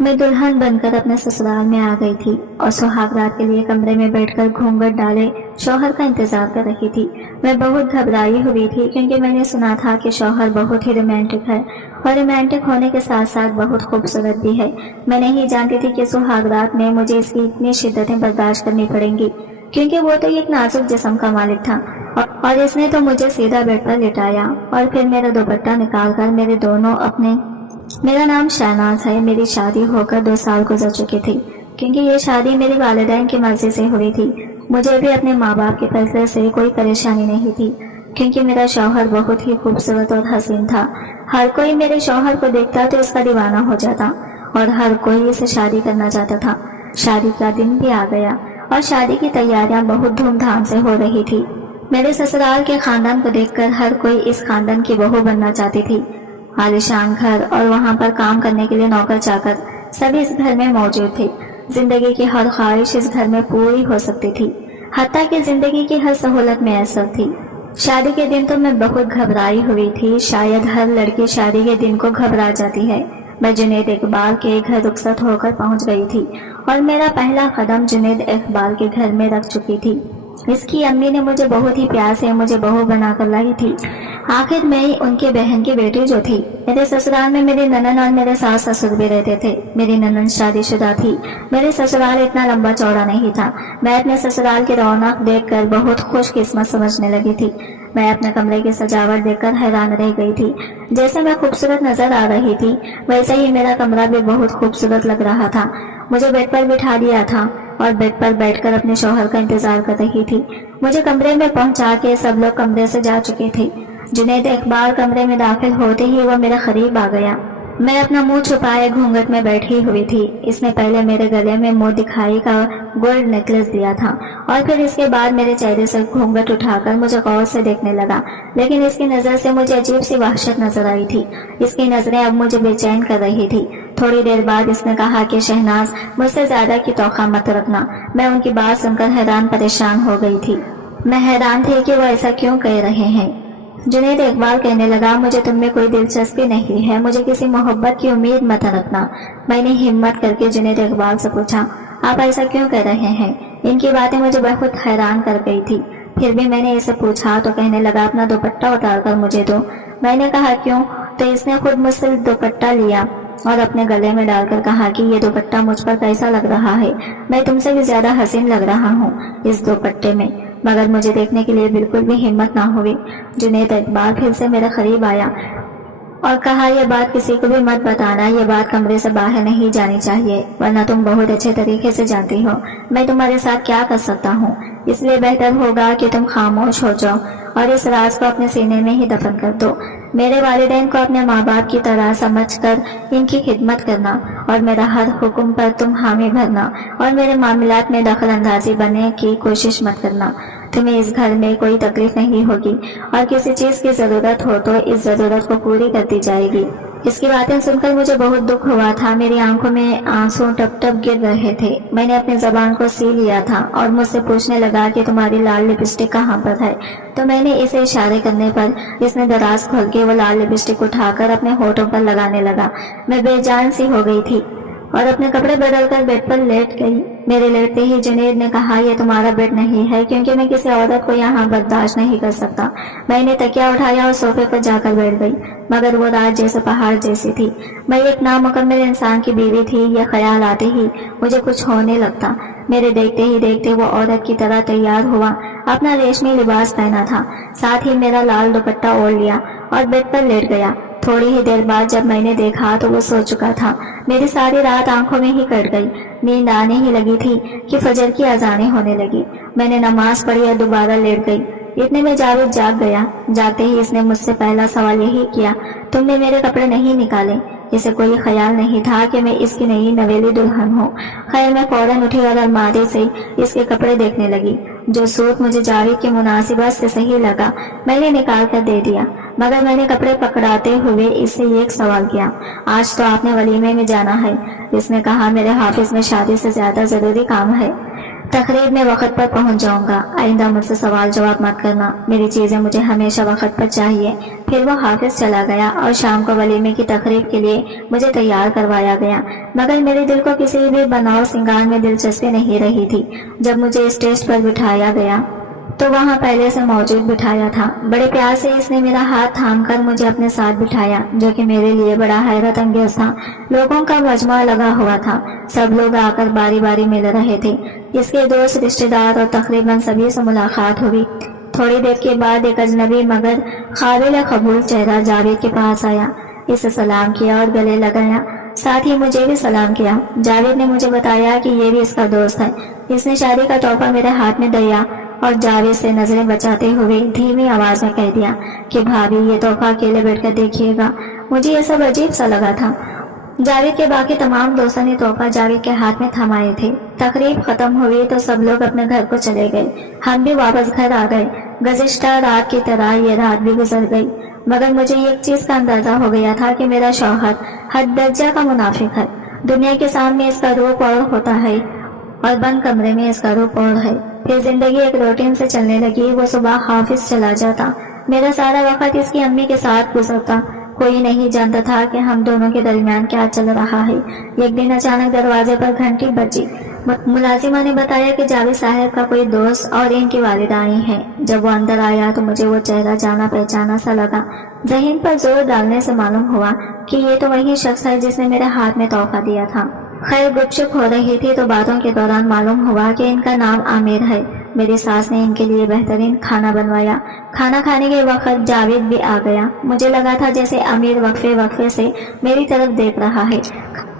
मैं दुल्हन बनकर अपने ससुराल में आ गई थी और सुहाग रात के लिए कमरे में बैठकर घूंघट डाले शौहर का इंतजार कर रही थी। मैं बहुत घबराई हुई थी क्योंकि मैंने सुना था कि शौहर बहुत ही रोमांटिक है और रोमांटिक होने के साथ साथ बहुत खूबसूरत भी है। मैं नहीं जानती थी कि सुहाग रात में मुझे इसकी इतनी शिद्दतें बर्दाश्त करनी पड़ेंगी, क्योंकि वो तो एक नाजुक जिस्म का मालिक था और इसने तो मुझे सीधा बेड पर लिटाया और फिर मेरा दुपट्टा निकालकर मेरे दोनों अपने मेरा नाम शहनाज है। मेरी शादी होकर 2 साल गुजर चुके थे, क्योंकि ये शादी मेरी वालिदैन की मर्जी से हुई थी। मुझे भी अपने माँ बाप के फैसले से कोई परेशानी नहीं थी, क्योंकि मेरा शौहर बहुत ही खूबसूरत और हसीन था। हर कोई मेरे शौहर को देखता तो इसका दीवाना हो जाता और हर कोई इसे शादी करना चाहता था। शादी का दिन भी आ गया और शादी की तैयारियां बहुत धूमधाम से हो रही थी। मेरे ससुराल के खानदान को देखकर हर कोई इस खानदान की बहू बनना चाहती थी। आलीशान घर और वहां पर काम करने के लिए नौकर चाकर सभी इस घर में मौजूद थे। जिंदगी की हर ख्वाहिश इस घर में पूरी हो सकती थी, हत्ता कि जिंदगी की हर सहूलत मैसर थी। शादी के दिन तो मैं बहुत घबराई हुई थी। शायद हर लड़की शादी के दिन को घबरा जाती है। मैं जुनैद इकबाल के घर रुखसत होकर पहुंच गई थी और मेरा पहला कदम जुनैद इकबाल के घर में रख चुकी थी। इसकी अम्मी ने मुझे बहुत ही प्यार से मुझे बहू बनाकर लाई थी। आखिर मैं उनके बहन की बेटी जो थी। मेरे ससुराल में मेरी ननन और मेरे सास ससुर भी रहते थे। मेरी ननन शादीशुदा थी। मेरे ससुराल इतना लंबा चौड़ा नहीं था। मैं अपने ससुराल की रौनक देखकर बहुत खुशकिस्मत समझने लगी थी। मैं अपने कमरे की सजावट देखकर हैरान रह गई थी। जैसे मैं खूबसूरत नजर आ रही थी, वैसे ही मेरा कमरा भी बहुत खूबसूरत लग रहा था। मुझे बेड पर बिठा दिया था और बेड पर बैठकर अपने शौहर का इंतजार कर रही थी। मुझे कमरे में पहुंचा के सब लोग कमरे से जा चुके थे। जुनैद इकबाल कमरे में दाखिल होते ही वो मेरे करीब आ गया। मैं अपना मुंह छुपाए घूंघट में बैठी हुई थी। इसने पहले मेरे गले में मुंह दिखाई का गोल्ड नेकलेस दिया था और फिर इसके बाद मेरे चेहरे से घूंघट उठाकर मुझे गौर से देखने लगा, लेकिन इसकी नजर से मुझे अजीब सी वहशत नजर आई थी। इसकी नजरें अब मुझे बेचैन कर रही थी। थोड़ी देर बाद इसने कहा कि शहनाज, मुझसे ज्यादा की तौखा मत रखना। मैं उनकी बात सुनकर हैरान परेशान हो गई थी। मैं हैरान थी कि वो ऐसा क्यों कह रहे हैं। जुनैद इकबाल कहने लगा, मुझे तुममें कोई दिलचस्पी नहीं है, मुझे किसी मोहब्बत की उम्मीद मत रखना। मैंने हिम्मत करके जुनैद इकबाल से पूछा, आप ऐसा क्यों कह रहे हैं? इनकी बातें मुझे बहुत हैरान कर गई थी। फिर भी मैंने इसे पूछा तो कहने लगा, अपना दुपट्टा उतार कर मुझे दो। मैंने कहा, क्यों? तो इसने खुद मुझसे दुपट्टा लिया और अपने गले में डालकर कहा कि ये दुपट्टा मुझ पर कैसा लग रहा है? मैं तुमसे भी ज्यादा हसीन लग रहा हूँ इस दुपट्टे में। मगर मुझे देखने के लिए बिल्कुल भी हिम्मत ना हुई। जुनैद इकबाल फिर से मेरे करीब आया और कहा, यह बात किसी को भी मत बताना। यह बात कमरे से बाहर नहीं जानी चाहिए, वरना तुम बहुत अच्छे तरीके से जानती हो मैं तुम्हारे साथ क्या कर सकता हूँ। इसलिए बेहतर होगा कि तुम खामोश हो जाओ और इस राज को अपने सीने में ही दफन कर दो। मेरे वालिदैन को अपने माँ बाप की तरह समझकर इनकी खिदमत करना और मेरा हर हुक्म पर तुम हामी भरना और मेरे मामलात में दखल अंदाजी बनने की कोशिश मत करना। तुम्हें इस घर में कोई तकलीफ नहीं होगी और किसी चीज की जरूरत हो तो इस जरूरत को पूरी कर दी जाएगी। इसकी बातें सुनकर मुझे बहुत दुख हुआ था। मेरी आंखों में आंसू टप टप गिर रहे थे। मैंने अपनी जबान को सी लिया था और मुझसे पूछने लगा कि तुम्हारी लाल लिपस्टिक कहाँ पर है? तो मैंने इसे इशारे करने पर इसने दराज खोल के वो लाल लिपस्टिक उठाकर अपने होठों पर लगाने लगा। मैं बेजान सी हो गई थी और अपने कपड़े बदलकर बेड पर लेट गई। मेरे लेटते ही जुनैद ने कहा, यह तुम्हारा बेड नहीं है, क्योंकि मैं किसी औरत को यहाँ बर्दाश्त नहीं कर सकता। मैंने तकिया उठाया और सोफे पर जाकर बैठ गई, मगर वो रात जैसे पहाड़ जैसी थी। मैं एक नामुकम्मल इंसान की बीवी थी। यह ख्याल आते ही मुझे कुछ होने लगता। मेरे देखते ही देखते वो औरत की तरह तैयार हुआ। अपना रेशमी लिबास पहना था, साथ ही मेरा लाल दुपट्टा ओढ़ लिया और बेड पर लेट गया। थोड़ी ही देर बाद जब मैंने देखा तो वो सो चुका था। मेरी सारी रात आंखों में ही कट गई। नींद आने ही लगी थी कि फजर की अजानें होने लगी। मैंने नमाज पढ़ी और दोबारा लेट गई। इतने में जावेद जाग गया। जागते ही इसने मुझसे पहला सवाल यही किया, तुमने मेरे कपड़े नहीं निकाले? इसे कोई ख्याल नहीं था कि मैं इसकी नई नवेली दुल्हन हूँ। खैर, मैं फौरन उठी और अलमारी से इसके कपड़े देखने लगी। जो सूट मुझे जावेद की मुनासिबत से सही लगा मैंने निकाल कर दे दिया, मगर मैंने कपड़े पकड़ाते हुए इससे एक सवाल किया, आज तो आपने वलीमे में जाना है? इसने कहा, मेरे हाफिज में शादी से ज्यादा जरूरी काम है। तकरीब में वक्त पर पहुंच जाऊंगा। आइंदा मुझसे सवाल जवाब मत करना। मेरी चीजें मुझे हमेशा वक्त पर चाहिए। फिर वो हाफिज चला गया और शाम को वलीमे की तकरीब के लिए मुझे तैयार करवाया गया। मगर मेरे दिल को किसी भी बनाव सिंगार में दिलचस्पी नहीं रही थी। जब मुझे स्टेज पर बिठाया गया तो वहाँ पहले से मौजूद बिठाया था। बड़े प्यार से इसने मेरा हाथ थामकर मुझे अपने साथ बिठाया, जो कि मेरे लिए बड़ा हैरत अंगेज था। लोगों का मजमा लगा हुआ था। सब लोग आकर बारी बारी मिल रहे थे। इसके दोस्त, रिश्तेदार और तकरीबन सभी से मुलाकात हुई। थोड़ी देर के बाद एक अजनबी मगर काबिल कबूल चेहरा जावेद के पास आया। इसे सलाम किया और गले लगाया। साथ ही मुझे भी सलाम किया। जावेद ने मुझे बताया कि ये भी इसका दोस्त है। इसने शादी का तोहफा मेरे हाथ में दिया और जावेद से नजरें बचाते हुए धीमी आवाज में कह दिया कि भाभी, ये तोहफा अकेले बैठकर देखिएगा। मुझे ये सब अजीब सा लगा था। जावेद के बाकी तमाम दोस्तों ने तोहफा जावेद के हाथ में थमाए थे। तकरीब खत्म हुई तो सब लोग अपने घर को चले गए। हम भी वापस घर आ गए। गुज़िश्ता रात की तरह ये रात भी गुजर गई, मगर मुझे एक चीज का अंदाजा हो गया था कि मेरा शौहर हद दर्जा का मुनाफिक है। दुनिया के सामने इसका रूप और होता है और बंद कमरे में इसका रूप और है। फिर जिंदगी एक रूटीन से चलने लगी। वो सुबह हाफिज चला जाता, मेरा सारा वक्त इसकी अम्मी के साथ गुजरता। कोई नहीं जानता था कि हम दोनों के दरमियान क्या चल रहा है। एक दिन अचानक दरवाजे पर घंटी बजी। मुलाजिमा ने बताया कि जावेद साहब का कोई दोस्त और इनकी वालिदा आई हैं। जब वो अंदर आया तो मुझे वो चेहरा जाना पहचाना सा लगा। जहीन पर जोर डालने से मालूम हुआ कि ये तो वही शख्स है जिसने मेरे हाथ में तोहफा दिया था। खैर, गुपचुप हो रही थी तो बातों के दौरान मालूम हुआ कि इनका नाम आमिर है। मेरी सास ने इनके लिए बेहतरीन खाना बनवाया। खाना खाने के वक्त जावेद भी आ गया। मुझे लगा था जैसे आमिर वक्फे वक्फे से मेरी तरफ देख रहा है।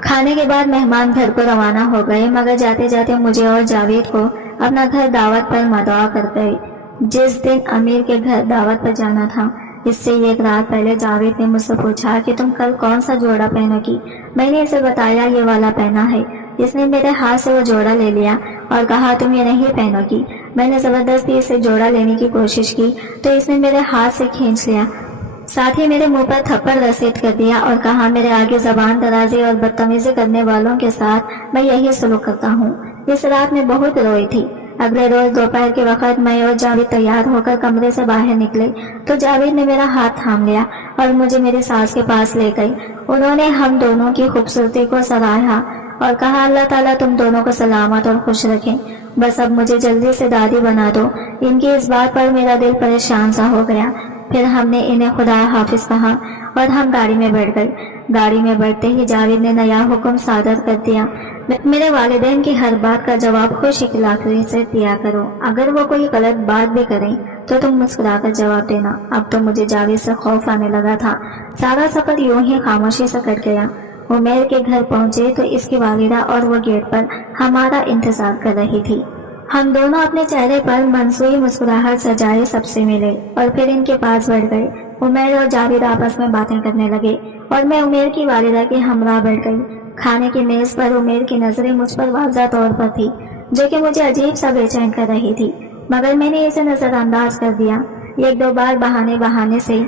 खाने के बाद मेहमान घर को रवाना हो गए, मगर जाते जाते मुझे और जावेद को अपना घर दावत पर मदवा कर गए। जिस दिन आमिर के घर दावत पर जाना था, इससे एक रात पहले जावेद ने मुझसे पूछा कि तुम कल कौन सा जोड़ा पहनोगी। मैंने इसे बताया ये वाला पहना है। इसने मेरे हाथ से वो जोड़ा ले लिया और कहा तुम ये नहीं पहनोगी। मैंने जबरदस्ती इसे जोड़ा लेने की कोशिश की तो इसने मेरे हाथ से खींच लिया। साथ ही मेरे मुंह पर थप्पड़ रसीद कर दिया और कहा मेरे आगे जबान दराजी और बदतमीजी करने वालों के साथ मैं यही सलूक करता हूँ। इस रात में बहुत रोई थी। अगले रोज दोपहर के वक्त मैं और जावेद तैयार होकर कमरे से बाहर निकले तो जावेद ने मेरा हाथ थाम लिया और मुझे मेरी सास के पास ले गई। उन्होंने हम दोनों की खूबसूरती को सराहा और कहा अल्लाह ताला तुम दोनों को सलामत और खुश रखें। बस अब मुझे जल्दी से दादी बना दो। इनकी इस बात पर मेरा दिल परेशान सा हो गया। फिर हमने इन्हें खुदा हाफिज कहा और हम गाड़ी में बैठ गए। गाड़ी में बैठते ही जावेद ने नया हुक्म सादर कर दिया, मेरे वालिदैन की हर बात का जवाब खुश इखलाकी से दिया करो। अगर वो कोई गलत बात भी करें तो तुम मुस्कुराकर जवाब देना। अब तो मुझे जावेद से खौफ आने लगा था। सारा सफर यूं ही खामोशी से कट गया। उमेर के घर पहुंचे तो इसकी वालिदा और वो गेट पर हमारा इंतजार कर रही थी। हम दोनों अपने चेहरे पर मनसूई मुस्कुराहट सजाए सबसे मिले और फिर इनके पास बैठ गए। उमेर और जावेद आपस में बातें करने लगे और मैं उमेर की वालिदा के हमरा बैठ गई। खाने की मेज पर उमेर की नजरें मुझ पर वाज़ा तौर पर थी, जो कि मुझे अजीब सा बेचैन कर रही थी, मगर मैंने इसे नजरअंदाज कर दिया। एक दो बार बहाने से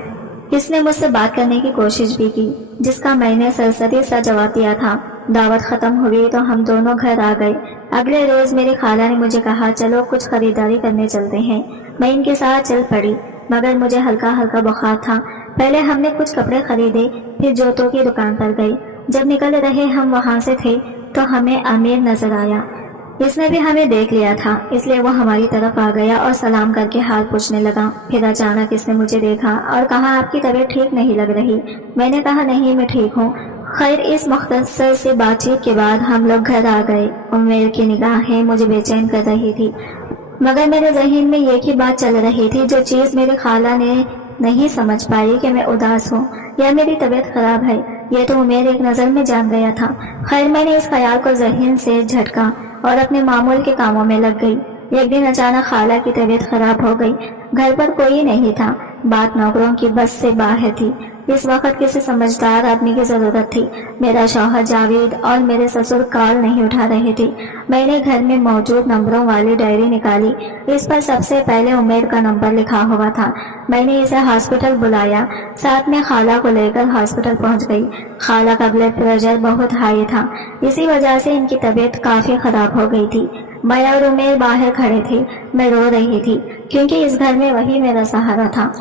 इसने मुझसे बात करने की कोशिश भी की, जिसका मैंने सरसरी सा जवाब दिया था। दावत खत्म हुई तो हम दोनों घर आ गए। अगले रोज मेरी खाला ने मुझे कहा चलो कुछ खरीदारी करने चलते हैं। मैं इनके साथ चल पड़ी, मगर मुझे हल्का हल्का बुखार था। पहले हमने कुछ कपड़े खरीदे, फिर जूतों की दुकान पर गई। जब निकल रहे हम वहां से थे तो हमें आमिर नजर आया। इसने भी हमें देख लिया था, इसलिए वो हमारी तरफ आ गया और सलाम करके हाल पूछने लगा। फिर अचानक इसने मुझे देखा और कहा आपकी तबीयत ठीक नहीं लग रही। मैंने कहा नहीं, मैं ठीक हूँ। खैर, इस मुख्तसर से बातचीत के बाद हम लोग घर आ गए। उमेर की निगाहें मुझे बेचैन कर रही थी, मगर मेरे ज़हन में एक ही बात चल रही थी, जो चीज़ मेरी खाला ने नहीं समझ पाई कि मैं उदास हूँ या मेरी तबीयत खराब है। ये तो उमेर एक नज़र में जान गया था। खैर, मैंने इस ख्याल को ज़हन से झटका और अपने मामूल के कामों में लग गई। एक दिन अचानक खाला की तबीयत खराब हो गई। घर पर कोई नहीं था, बात नौकरों की बस से बाहर थी। इस वक्त किसी समझदार आदमी की जरूरत थी। मेरा शौहर जावेद और मेरे ससुर कॉल नहीं उठा रहे थे। मैंने घर में मौजूद नंबरों वाली डायरी निकाली। इस पर सबसे पहले उमेर का नंबर लिखा हुआ था। मैंने इसे हॉस्पिटल बुलाया, साथ में खाला को लेकर हॉस्पिटल पहुंच गई। खाला का ब्लड प्रेशर बहुत हाई था, इसी वजह से इनकी तबीयत काफी खराब हो गई थी। मैं और उमेर बाहर खड़े थे। मैं रो रही थी क्योंकि इस घर में वही मेरा सहारा था।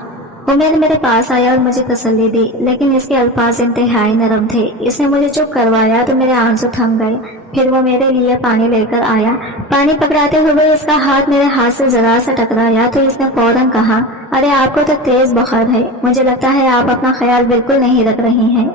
उमेर मेरे पास आया और मुझे तसल्ली दी, लेकिन इसके अल्फाज इंतहाई नरम थे। इसने मुझे चुप करवाया तो मेरे आंसू थम गए। फिर वो मेरे लिए पानी लेकर आया। पानी पकड़ाते हुए इसका हाथ मेरे हाथ से जरा सा टकराया तो इसने फौरन कहा, अरे आपको तो तेज बुखार है, मुझे लगता है आप अपना ख्याल बिल्कुल नहीं रख रही हैं।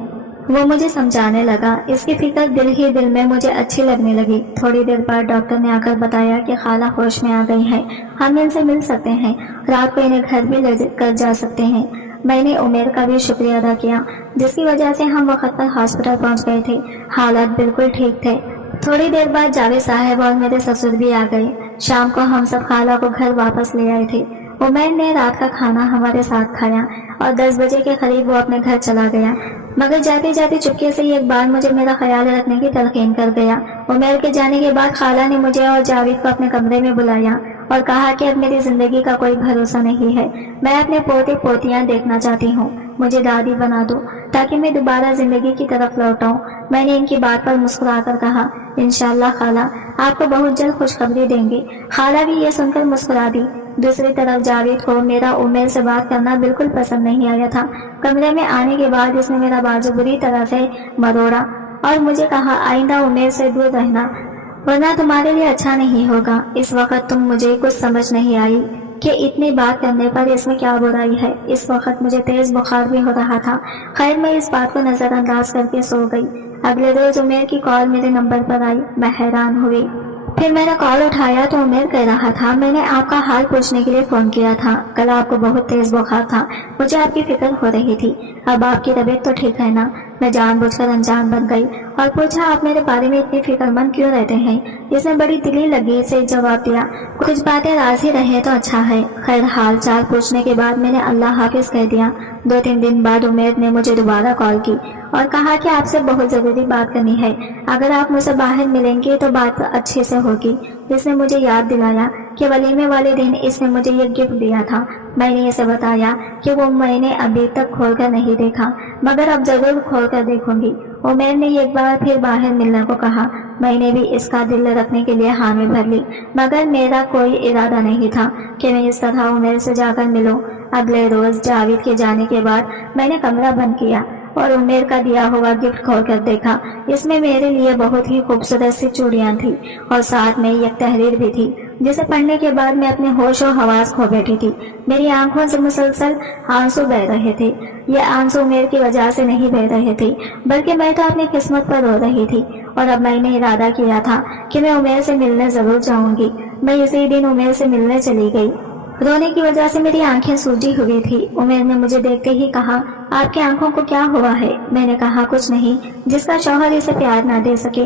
वो मुझे समझाने लगा। इसकी फिक्र दिल ही दिल में मुझे अच्छी लगने लगी। थोड़ी देर बाद डॉक्टर ने आकर बताया कि खाला होश में आ गई है, हम इनसे मिल सकते हैं, रात को इन्हें घर भी ले कर जा सकते हैं। मैंने उमेर का भी शुक्रिया अदा किया जिसकी वजह से हम वक्त पर हॉस्पिटल पहुंच गए थे। हालात बिल्कुल ठीक थे। थोड़ी देर बाद जावेद साहब और मेरे ससुर भी आ गए। शाम को हम सब खाला को घर वापस ले आए थे। उमेर ने रात का खाना हमारे साथ खाया और 10 बजे के करीब वो अपने घर चला गया, मगर जाते जाते चुपके से एक बार मुझे मेरा ख्याल रखने की तलकीन कर गया। उमेर के जाने के बाद खाला ने मुझे और जावेद को अपने कमरे में बुलाया और कहा कि अब मेरी जिंदगी का कोई भरोसा नहीं है, मैं अपने पोते पोतियां देखना चाहती हूँ, मुझे दादी बना दो ताकि मैं दोबारा जिंदगी की तरफ लौट आऊं। मैंने इनकी बात पर मुस्कुराकर कहा, इंशाल्लाह खाला आपको बहुत जल्द खुशखबरी देंगे। खाला भी ये सुनकर मुस्कुरा दी। दूसरी तरफ जावेद को मेरा उमेर से बात करना बिल्कुल पसंद नहीं आया था। कमरे में आने के बाद इसने मेरा बाजू बुरी तरह से मरोड़ा और मुझे कहा, आइंदा उमेर से दूर रहना वरना तुम्हारे लिए अच्छा नहीं होगा। इस वक्त तुम मुझे कुछ समझ नहीं आई कि इतनी बात करने पर इसमें क्या बुराई है। इस वक्त मुझे तेज बुखार भी हो रहा था। खैर मैं इस बात को नजरअंदाज करके सो गई। अगले रोज उमेर की कॉल मेरे नंबर पर आई। मैं हैरान हुई। फिर मैंने कॉल उठाया तो उमेर कह रहा था, मैंने आपका हाल पूछने के लिए फोन किया था, कल आपको बहुत तेज बुखार था, मुझे आपकी फिक्र हो रही थी, अब आपकी तबीयत तो ठीक है ना। मैं जानबूझकर अनजान बन गई और पूछा, आप मेरे बारे में इतनी फिक्रमंद क्यों रहते हैं। इसने बड़ी दिली लगी से जवाब दिया, कुछ बातें राजी रहे तो अच्छा है। खैर हाल चाल पूछने के बाद मैंने अल्लाह हाफिज कह दिया। 2-3 दिन बाद उमेर ने मुझे दोबारा कॉल की और कहा कि आपसे बहुत जरूरी बात करनी है, अगर आप मुझसे बाहर मिलेंगे तो बात अच्छे से होगी। इसने मुझे याद दिलाया कि वलीमे वाले दिन इसने मुझे ये गिफ्ट दिया था। मैंने इसे बताया कि वो मैंने अभी तक खोलकर नहीं देखा, मगर अब जरूर खोलकर देखूंगी। उमेर ने एक बार फिर बाहर मिलने को कहा। मैंने भी इसका दिल रखने के लिए हामी भर ली, मगर मेरा कोई इरादा नहीं था कि मैं इस तरह उमेर से जाकर मिलूं। अगले रोज जावेद के जाने के बाद मैंने कमरा बंद किया और उमेर का दिया हुआ गिफ्ट खोलकर देखा। इसमें मेरे लिए बहुत ही खूबसूरत सी चूड़ियां थी और साथ में एक तहरीर भी थी, जिसे पढ़ने के बाद मैं अपने होश और हवास खो बैठी थी। मेरी आंखों से मुसलसल आंसू बह रहे थे। ये आंसू उमेर की वजह से नहीं बह रहे थे, बल्कि मैं तो अपनी किस्मत पर रो रही थी। और अब मैंने इरादा किया था कि मैं उमेर से मिलने जरूर जाऊंगी। मैं इसी दिन उमेर से मिलने चली गई। रोने की वजह से मेरी आंखें सूजी हुई थी। उमेर ने मुझे देखते ही कहा, आपकी आंखों को क्या हुआ है। मैंने कहा, कुछ नहीं, जिसका शौहर इसे प्यार ना दे सके,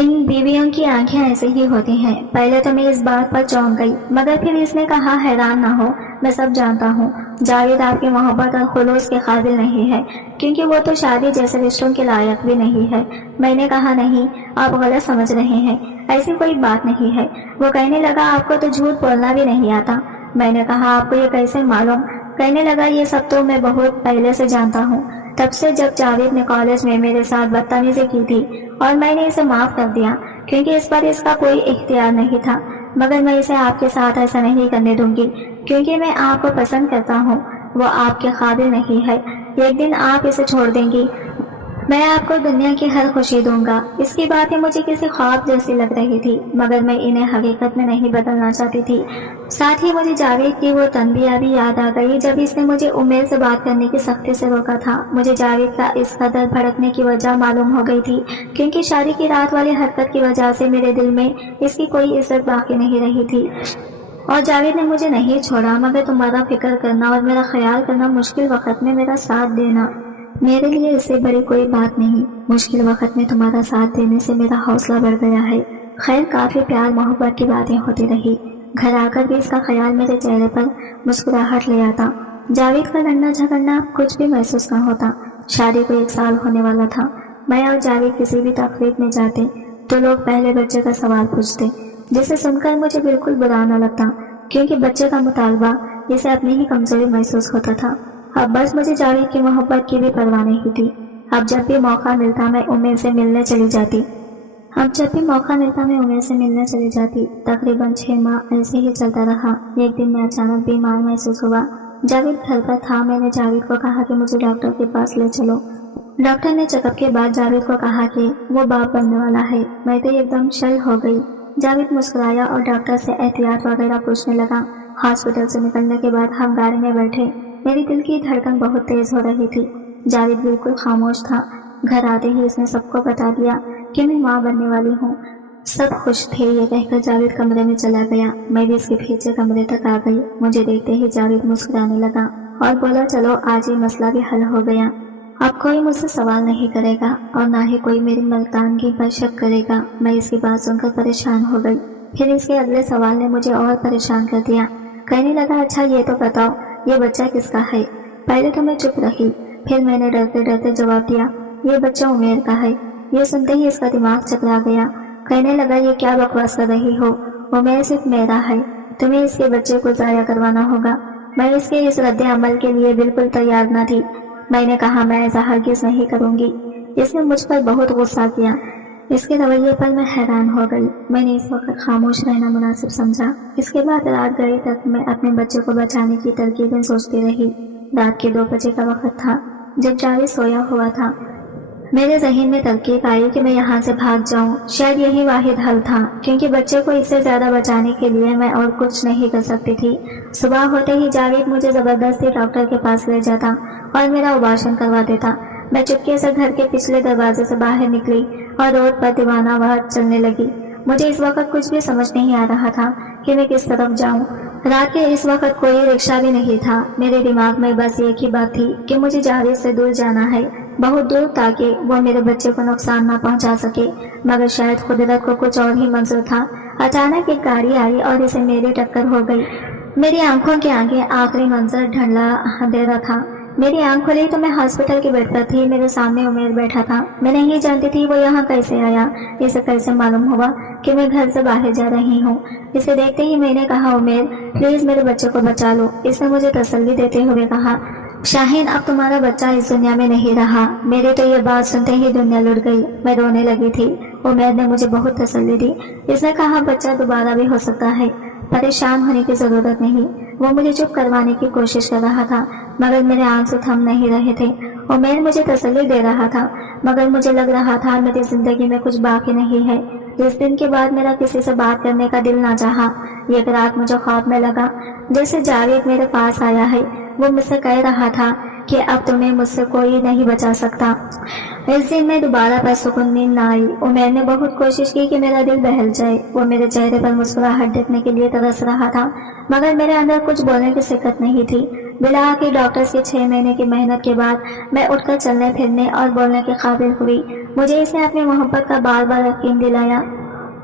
इन बीवियों की आंखें ऐसे ही होती हैं। पहले तो मैं इस बात पर चौंक गई, मगर फिर इसने कहा, हैरान ना हो, मैं सब जानता हूँ। जावेद आपकी मोहब्बत और खुलूस के काबिल नहीं है, क्योंकि वो तो शादी जैसे रिश्तों के लायक भी नहीं है। मैंने कहा, नहीं, आप गलत समझ रहे हैं, ऐसी कोई बात नहीं है। वो कहने लगा, आपको तो झूठ बोलना भी नहीं आता। मैंने कहा, आपको ये कैसे मालूम। कहने लगा, ये सब तो मैं बहुत पहले से जानता हूँ, तब से जब जावेद ने कॉलेज में मेरे साथ बदतमीजी की थी और मैंने इसे माफ कर दिया क्योंकि इस पर इसका कोई इख्तियार नहीं था। मगर मैं इसे आपके साथ ऐसा नहीं करने दूंगी, क्योंकि मैं आपको पसंद करता हूँ, वो आपके काबिल नहीं है। एक दिन आप इसे छोड़ देंगी, मैं आपको दुनिया की हर खुशी दूंगा। इसकी बातें मुझे किसी ख्वाब जैसी लग रही थी, मगर मैं इन्हें हकीकत में नहीं बदलना चाहती थी। साथ ही मुझे जावेद की वो तनबीह भी याद आ गई जब इसने मुझे उमेर से बात करने की सख्ती से रोका था। मुझे जावेद का इस कदर भड़कने की वजह मालूम हो गई थी, क्योंकि शादी की रात वाली हरकत की वजह से मेरे दिल में इसकी कोई इज्जत बाकी नहीं रही थी। और जावेद ने मुझे नहीं छोड़ा, मगर तुम्हारा फिक्र करना और मेरा ख्याल करना, मुश्किल वक्त में मेरा साथ देना, मेरे लिए इससे बड़ी कोई बात नहीं। मुश्किल वक्त में तुम्हारा साथ देने से मेरा हौसला बढ़ गया है। खैर काफी प्यार मोहब्बत की बातें होती रही। घर आकर भी इसका ख्याल मेरे चेहरे पर मुस्कुराहट ले आता। जावेद का लड़ना झगड़ना कुछ भी महसूस न होता। शादी को 1 साल होने वाला था। मैं और जावेद किसी भी तकरीब में जाते तो लोग पहले बच्चे का सवाल पूछते, जिसे सुनकर मुझे बिल्कुल बुरा न लगता, क्योंकि बच्चे का मुतालबा इसे अपनी ही कमजोरी महसूस होता था। अब बस मुझे जावेद की मोहब्बत की भी परवाह नहीं थी। अब जब भी मौका मिलता मैं उमेर से मिलने चली जाती। अब जब भी मौका मिलता मैं उमेर से मिलने चली जाती। तकरीबन 6 माह ऐसे ही चलता रहा। एक दिन मैं अचानक बीमार महसूस हुआ। जावेद घर पर था। मैंने जावेद को कहा कि मुझे डॉक्टर के पास ले चलो। डॉक्टर ने चेकअप के बाद जावेद को कहा कि वो बाप बनने वाला है। मैं तो एकदम शल हो गई। जावेद मुस्कुराया और डॉक्टर से एहतियात वगैरह पूछने लगा। हॉस्पिटल से निकलने के बाद हम गाड़ी में बैठे। मेरी दिल की धड़कन बहुत तेज हो रही थी। जावेद बिल्कुल खामोश था। घर आते ही इसने सबको बता दिया कि मैं माँ बनने वाली हूँ। सब खुश थे। ये कहकर जावेद कमरे में चला गया। मैं भी इसके पीछे कमरे तक आ गई। मुझे देखते ही जावेद मुस्कुराने लगा और बोला, चलो आज ये मसला भी हल हो गया। अब कोई मुझसे सवाल नहीं करेगा और ना ही कोई मेरी मर्दानगी पर शक करेगा। मैं इसकी बात सुनकर परेशान हो गई। फिर इसके अगले सवाल ने मुझे और परेशान कर दिया। कहने लगा, अच्छा ये तो बताओ ये बच्चा किसका है? पहले तो मैं चुप रही, फिर मैंने डरते डरते जवाब दिया, ये बच्चा उमेर का है। ये सुनते ही इसका दिमाग चकरा गया। कहने लगा, ये क्या बकवास कर रही हो? उमेर सिर्फ मेरा है, तुम्हें इसके बच्चे को जाया करवाना होगा। मैं इसके इस रद्द अमल के लिए बिल्कुल तैयार न थी। मैंने कहा, मैं ऐसा हरगिज नहीं करूंगी। इसने मुझ पर बहुत गुस्सा किया। इसके रवैये पर मैं हैरान हो गई। मैंने इस वक्त खामोश रहना मुनासिब समझा। इसके बाद रात गए तक मैं अपने बच्चे को बचाने की तरकीबें सोचती रही। रात के 2 बजे का वक्त था जब जावेद सोया हुआ था। मेरे ज़हन में तरकीब आई कि मैं यहाँ से भाग जाऊँ। शायद यही वाहिद हल था, क्योंकि बच्चे को इससे ज़्यादा बचाने के लिए मैं और कुछ नहीं कर सकती थी। सुबह होते ही जावेद मुझे ज़बरदस्ती डॉक्टर के पास ले जाता और मेरा उबाशन करवा देता। मैं चुपके से घर के पिछले दरवाजे से बाहर निकली और रोड पर दीवाना वार चलने लगी। मुझे इस वक्त कुछ भी समझ नहीं आ रहा था कि मैं किस तरफ जाऊं। रात के इस वक्त कोई रिक्शा भी नहीं था। मेरे दिमाग में बस एक ही बात थी कि मुझे जावेद से दूर जाना है, बहुत दूर, ताकि वो मेरे बच्चे को नुकसान न पहुंचा सके। मगर शायद कुदरत को कुछ और ही मंजूर था। अचानक एक गाड़ी आई और इसे मेरी टक्कर हो गई। मेरी आंखों के आगे आखिरी मंजर ढलना अंधेरा था। मेरी आंख खुली तो मैं हॉस्पिटल के बेड पर थी। मेरे सामने उमेर बैठा था। मैं नहीं जानती थी वो यहाँ कैसे आया। इसे कैसे मालूम हुआ कि मैं घर से बाहर जा रही हूँ। इसे देखते ही मैंने कहा, उमेर प्लीज मेरे बच्चे को बचा लो। इसने मुझे तसल्ली देते हुए कहा, शाहीन अब तुम्हारा बच्चा इस दुनिया में नहीं रहा। मेरे तो ये बात सुनते ही दुनिया लुट गई। मैं रोने लगी थी। उमेर ने मुझे बहुत तसल्ली दी। इसने कहा, बच्चा दोबारा भी हो सकता है, परेशान होने की जरूरत नहीं। वो मुझे चुप करवाने की कोशिश कर रहा था, मगर मेरे आंसू थम नहीं रहे थे। उमेर मुझे तसल्ली दे रहा था, मगर मुझे लग रहा था मेरी जिंदगी में कुछ बाकी नहीं है। इस दिन के बाद मेरा किसी से बात करने का दिल ना चाहा। एक रात मुझे ख्वाब में लगा जैसे जावेद मेरे पास आया है। वो मुझसे कह रहा था कि अब तुम्हें मुझसे कोई नहीं बचा सकता। इस दिन में दोबारा पर सुकून नींद न आई। उमेर ने बहुत कोशिश की कि मेरा दिल बहल जाए। वो मेरे चेहरे पर मुस्कुराहट देखने के लिए तरस रहा था, मगर मेरे अंदर कुछ बोलने की सिकत नहीं थी। बिला के डॉक्टर्स के 6 महीने की मेहनत के बाद मैं उठकर चलने फिरने और बोलने के काबिल हुई। मुझे इसने अपनी मोहब्बत का बार बार यकीन दिलाया।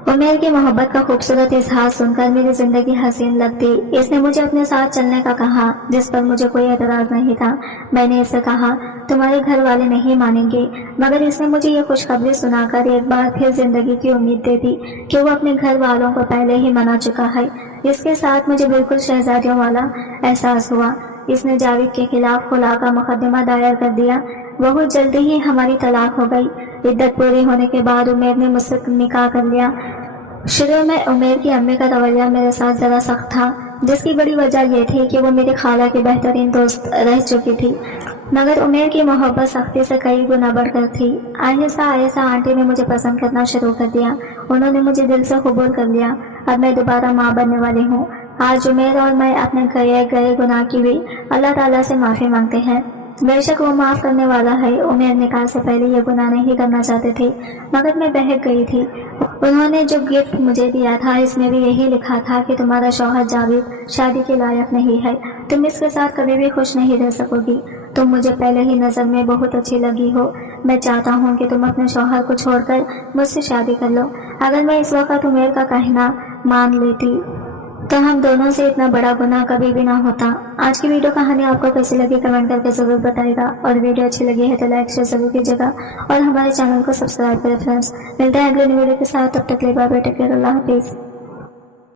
उमेर की मोहब्बत का खूबसूरत इजहार सुनकर मेरी जिंदगी हसीन लगती। इसने मुझे अपने साथ चलने का कहा, जिस पर मुझे कोई एतराज नहीं था। मैंने इससे कहा, तुम्हारे घर वाले नहीं मानेंगे, मगर इसने मुझे ये खुशखबरी सुनाकर एक बार फिर जिंदगी की उम्मीद दे दी कि वो अपने घर वालों को पहले ही मना चुका है। इसके साथ मुझे बिल्कुल शहजादियों वाला एहसास हुआ। इसने जावेद के खिलाफ खुला का मुकदमा दायर कर दिया। बहुत जल्दी ही हमारी तलाक हो गई। इद्दत पूरी होने के बाद उमेर ने मुझसे निकाह कर लिया। शुरू में उमेर की अम्मी का रवैया मेरे साथ जरा सख्त था, जिसकी बड़ी वजह यह थी कि वो मेरी खाला की बेहतरीन दोस्त रह चुकी थी। मगर उमेर की मोहब्बत सख्ती से कई गुना बढ़कर थी। आहिस्ता आहिस्ता आंटी ने मुझे पसंद करना शुरू कर दिया। उन्होंने मुझे दिल से कबूल कर लिया। अब मैं दोबारा माँ बनने वाली हूँ। आज उमेर और मैं अपने किए गए गुनाह की भी अल्लाह ताला से माफी मांगते हैं। बेशक वो माफ करने वाला है। उमेर निकाह से पहले ये गुनाह नहीं करना चाहते थे, मगर मैं बहक गई थी। उन्होंने जो गिफ्ट मुझे दिया था, इसमें भी यही लिखा था कि तुम्हारा शौहर जावेद शादी के लायक नहीं है। तुम इसके साथ कभी भी खुश नहीं रह सकोगी। तुम मुझे पहले ही नजर में बहुत अच्छी लगी हो। मैं चाहता हूँ कि तुम अपने शौहर को छोड़कर मुझसे शादी कर लो। अगर मैं इस वक्त उमेर का कहना मान लेती तो हम दोनों से इतना बड़ा गुनाह कभी भी ना होता। आज की वीडियो कहानी आपको कैसी लगी कमेंट करके जरूर बताएगा, और वीडियो अच्छी लगी है तो लाइक शेयर जरूर कीजिएगा और हमारे चैनल को सब्सक्राइब करें फ्रेंड्स। मिलते हैं अगले वीडियो के साथ। तब तक के लिए बाय बाय, टेक केयर, अल्लाह हाफिज।